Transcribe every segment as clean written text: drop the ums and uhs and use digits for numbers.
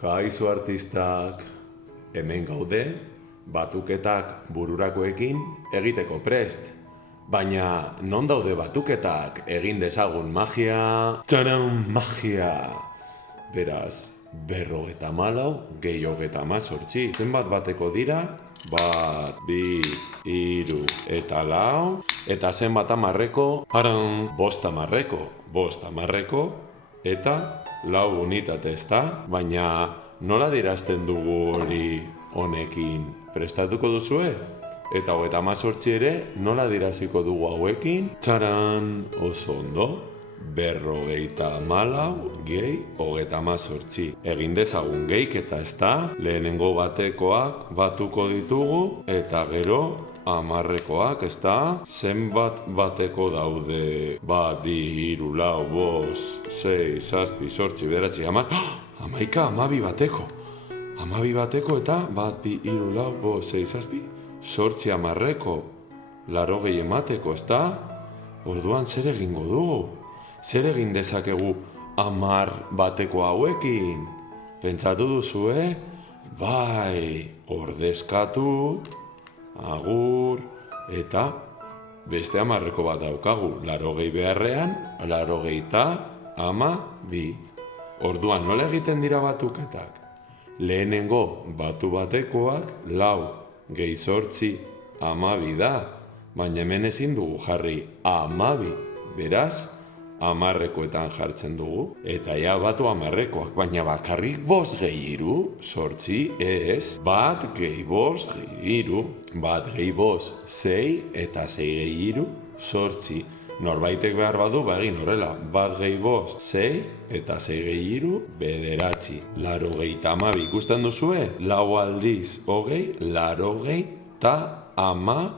Kaixo artistak, hemen gaude, batuketak bururakoekin egiteko prest. Baina non daude batuketak egin dezagun magia? Tadam, magia! Beraz, 54 gehi 38. Zenbat bateko dira? 1, 2, 3 eta 4. Eta zenbat hamarreko? Haran, 5 hamarreko. 5 hamarreko eta 4 unitate, ezta? Baina nola dirazten dugu hori honekin? Prestatuko duzue? Eta 38 ere nola diraziko dugu hauekin? Txaran, oso ondo. 54 gehi 38. Egin dezagun gehiketa, ezta? Lehenengo batekoak batuko ditugu eta gero hamarrekoak, ezta? Zenbat bateko daude? 1, 2, 3, 4, 5, 6, 7, 8, 9, 10, 11, 12 bateko. 12 bateko eta 1, 2, 3, 4, 5, 6, 7, 8 hamarreko. 80 emateko, ezta? Orduan zer egingo dugu? Zer egin dezakegu 10 bateko hauekin? Pentsatu duzue? Bai, ordezkatu, agur, eta beste hamarreko bat daukagu. 80 beharrean, 82. Orduan nola egiten dira batuketak? Lehenengo batu batekoak 4 gehi 8, 12 da. Baina hemen ezin dugu jarri 12. Beraz, hamarrekoetan jartzen dugu. Eta ja batu hamarrekoak, baina bakarrik 5 gehi 3, 8 ez. 1 gehi 5 gehi 3, 1 gehi 5, 6 eta 6 gehi 3, 8. Norbaitek behar badu, egin horrela. 1 gehi 5, 6 eta 6 gehi 3, 9. 82 ikusten duzue? 4 aldiz 20, 82.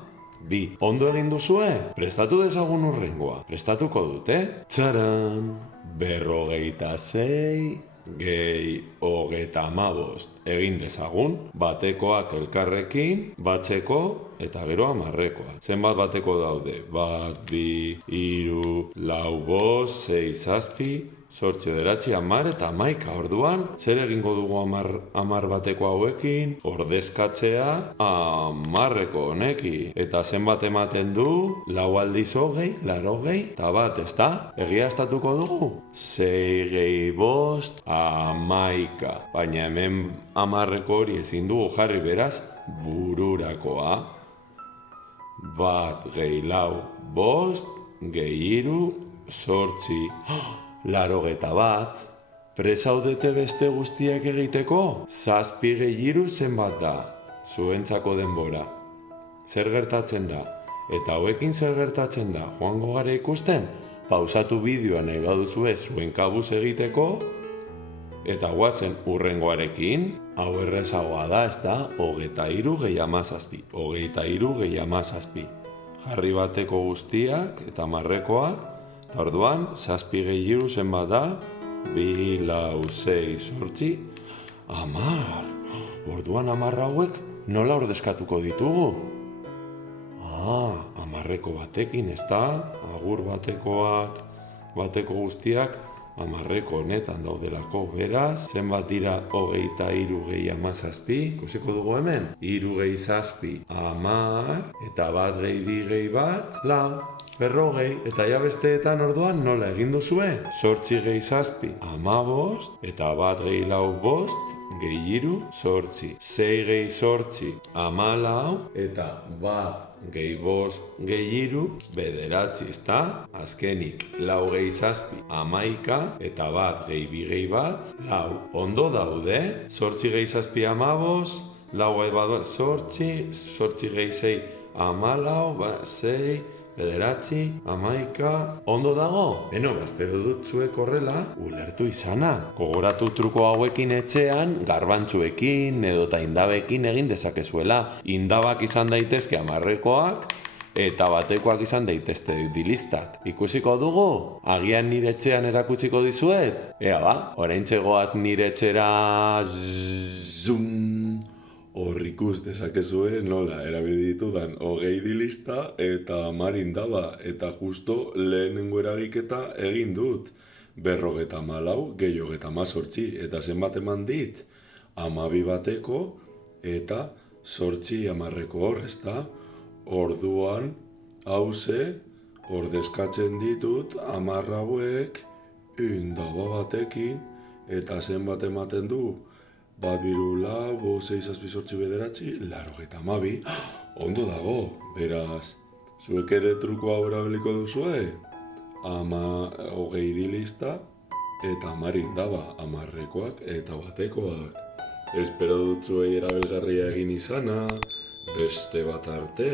Ondo egin duzue? Prestatu dezagun hurrengoa. Prestatuko dute? Txaran! 46 gehi 35. Egin dezagun, batekoak elkarrekin, batzeko eta gero hamarrekoa. Zenbat bateko daude? 1, 2, 3, 4, 5, 6, 7, 8, 9, 10 eta 11. Orduan, zer egingo dugu 10 bateko hauekin? Ordezkatzea 10 honekin. Eta zenbat ematen du? 4 aldiz 20, 80 eta 1, ezta? Egiaztatuko dugu? 6 gehi 5, 11. Baina hemen 10 hori ezin dugu jarri, beraz, bururakoa. 1 gehi 4, 5 gehi 3, 8. 81. Presaudete beste guztiak egiteko? 7 gehi 3 zenbat da? Zuentzako denbora. Zer gertatzen da? Eta hauekin zer gertatzen da? Joango gara ikusten? Pausatu bideoa nahi baduzue zuen kabuz egiteko? Eta guazen hurrengoarekin? Hau errezagoa da, ezta? 23 gehi 17. 23 gehi 17. Jarri bateko guztiak eta hamarrekoak. Eta orduan, 7 gehi 3 zenbat da? 2, 4, 6, 8, 10. Orduan 10 hauek nola ordezkatuko ditugu? Hamarreko batekin, ezta? Agur batekoak, bateko guztiak, hamarreko honetan daudelako. Beraz, zenbat dira 23 gehi 17? Ikusiko dugu hemen? 3 gehi 7, 10, eta 1 gehi 2 gehi 1, 4. 40, eta ja besteetan orduan nola egin duzue? 8 gehi 7, 15, eta 1 gehi 4, 5, gehi 3, 8. 6 gehi 8, 14, eta 1 gehi 5 gehi 3, 9, ezta? Azkenik, 4 gehi 7, 11, eta 1 gehi 2 gehi 1, 4. Ondo daude? 8 gehi 7, 15, 4 gehi 8, 8 gehi 6, 14, 6, 9, 11, ondo dago? Beno, espero dut zuek horrela ulertu izana. Gogoratu truko hauekin etxean, garbantzuekin edota indabekin egin dezakezuela. Indabak izan daitezke hamarrekoak, eta batekoak izan daitezte dilistak. Ikusiko dugu? Agian nire etxean erakutsiko dizuet? Ea ba, oraintxe goaz nire etxera... Hor ikus dezakezue nola erabili ditudan 20 dilista eta 10 indaba, eta justo lehenengo eragiketa egin dut. 54 gehi 38, eta zenbat eman dit? 12 bateko eta 8 hamarreko hor, ezta? Orduan, hauze, ordezkatzen ditut 10 hauek 100 batekin, eta zenbat ematen du? 1, 2, 4, 5, 6, 7, 8, 9, 92. Ondo dago, beraz, zuek ere truko hau erabiliko duzue? 20 lista eta 10 indaba, 10rekoak eta batekoak. Espero dut zuei erabilgarria egin izana, beste bat arte.